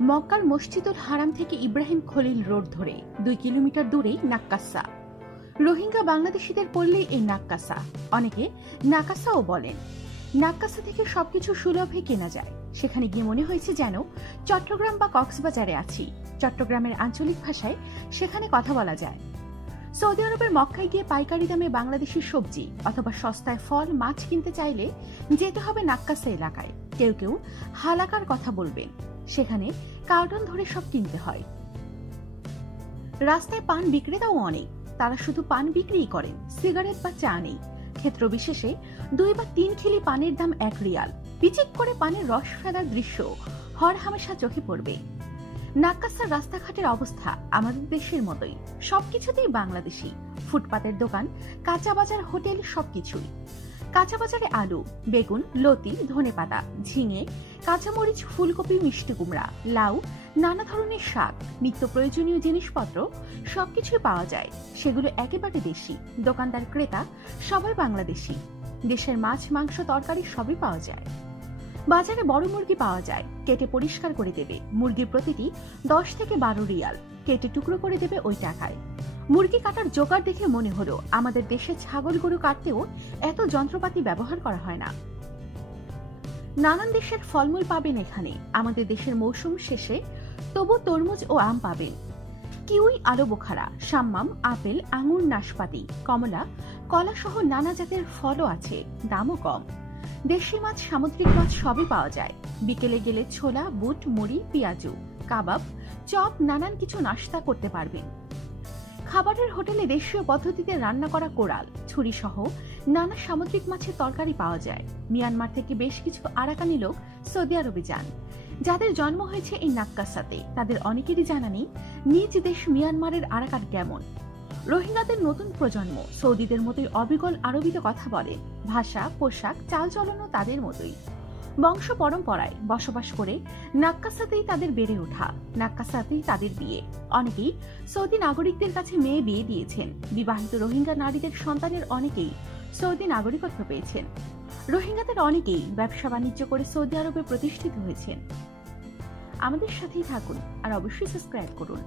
মক্কার মসজিদুল হারাম থেকে ইব্রাহিম খলিল রোড ধরে 2 কিলোমিটার দূরেই নাক্কাসা। রোহিঙ্গা বাংলাদেশিদের পড়লেই এই নাক্কাসা, অনেকে নাকাসাও বলেন। নাক্কাসা থেকে সবকিছু সুলভে কেনা যায়। সেখানে গিয়ে মনে হয়েছে যেন চট্টগ্রাম বা কক্সবাজারে আছি। চট্টগ্রামের আঞ্চলিক ভাষায় সেখানে কথা বলা যায়। সৌদি আরবের মক্কায় গিয়ে পাইকারি দামে বাংলাদেশি সবজি অথবা সস্তায় ফল মাছ কিনতে চাইলে যেতে হবে নাক্কাসা এলাকায়। কেউ কেউ হালাকার কথা বলবেন, সেখানে কার্টন ধরে সব কিনতে হয়। রাস্তায় পান বিক্রেতাও অনেক, তারা শুধু পান বিক্রিই করেন, সিগারেট বা চা নেই। ক্ষেত্র বিশেষে 2 বা 3 খিলি পানের দাম 1 রিয়াল। পিচিক করে পানের রস ফেলার দৃশ্য হর হামেশা চোখে পড়বে। নাক্কাসার রাস্তাঘাটের অবস্থা আমাদের দেশের মতোই, সবকিছুতেই বাংলাদেশি। ফুটপাতের দোকান, কাঁচা বাজার, হোটেল, সবকিছুই। কাঁচা বাজারে আলু, বেগুন, লতি, ধনেপাতা, ঝিঙে, কাঁচামরিচ, ফুলকপি, মিষ্টি কুমড়া, লাউ, নানা ধরনের শাক, নিত্য প্রয়োজনীয় জিনিসপত্র সবকিছুই পাওয়া যায়। সেগুলো একেবারে দেশি। দোকানদার ক্রেতা সবাই বাংলাদেশি। দেশের মাছ, মাংস, তরকারি সবই পাওয়া যায়। বাজারে বড় মুরগি পাওয়া যায়, কেটে পরিষ্কার করে দেবে। মুরগির প্রতিটি 10 থেকে 12 রিয়াল, কেটে টুকরো করে দেবে ওই টাকায়। মুরগি কাটার জোগাড় দেখে মনে হলো আমাদের দেশে ছাগল গরু কাটতেও এত যন্ত্রপাতি ব্যবহার করা হয় না। নানান দেশের ফলমূল পাবেন এখানে। আমাদের দেশের মৌসুম শেষে তবু তরমুজ ও আম পাবেন। কিউই, আলো বোখারা, সাম্মাম, আপেল, আঙুর, নাশপাতি, কমলা, কলা সহ নানা জাতের ফলও আছে, দামও কম। দেশি মাছ, সামুদ্রিক মাছ সবই পাওয়া যায়। বিকেলে গেলে ছোলা, বুট, মুড়ি, পেঁয়াজু, কাবাব, চপ, নানান কিছু নাস্তা করতে পারবেন। খাবারের হোটেলে দেশীয় পদ্ধতিতে রান্না করা কোরাল, ছুরি সহ নানা সামুদ্রিক মাছের তরকারি পাওয়া যায়। মিয়ানমার থেকে বেশ কিছু আরাকানি লোক সৌদি আরবে যান, যাদের জন্ম হয়েছে এই নাক্কাসাতে। তাদের অনেকেরই জানা নেই নিজ দেশ মিয়ানমারের আরাকান কেমন। রোহিঙ্গাদের নতুন প্রজন্ম সৌদিদের মতোই অবিকল আরবিতে কথা বলে। ভাষা, পোশাক, চালচলনও তাদের মতোই। বংশ পরম্পরায় বসবাস করে নাক্কাসাতেই তাদের বেড়ে ওঠা, নাক্কাসাতেই তাদের বিয়ে। অনেকেই সৌদি নাগরিকদের কাছে মেয়ে বিয়ে দিয়েছেন। বিবাহিত রোহিঙ্গা নারীদের সন্তানের অনেকেই সৌদি নাগরিকত্ব পেয়েছেন। রোহিঙ্গাদের অনেকেই ব্যবসা বাণিজ্য করে সৌদি আরবে প্রতিষ্ঠিত হয়েছেন। আমাদের সাথেই থাকুন আর অবশ্যই সাবস্ক্রাইব করুন।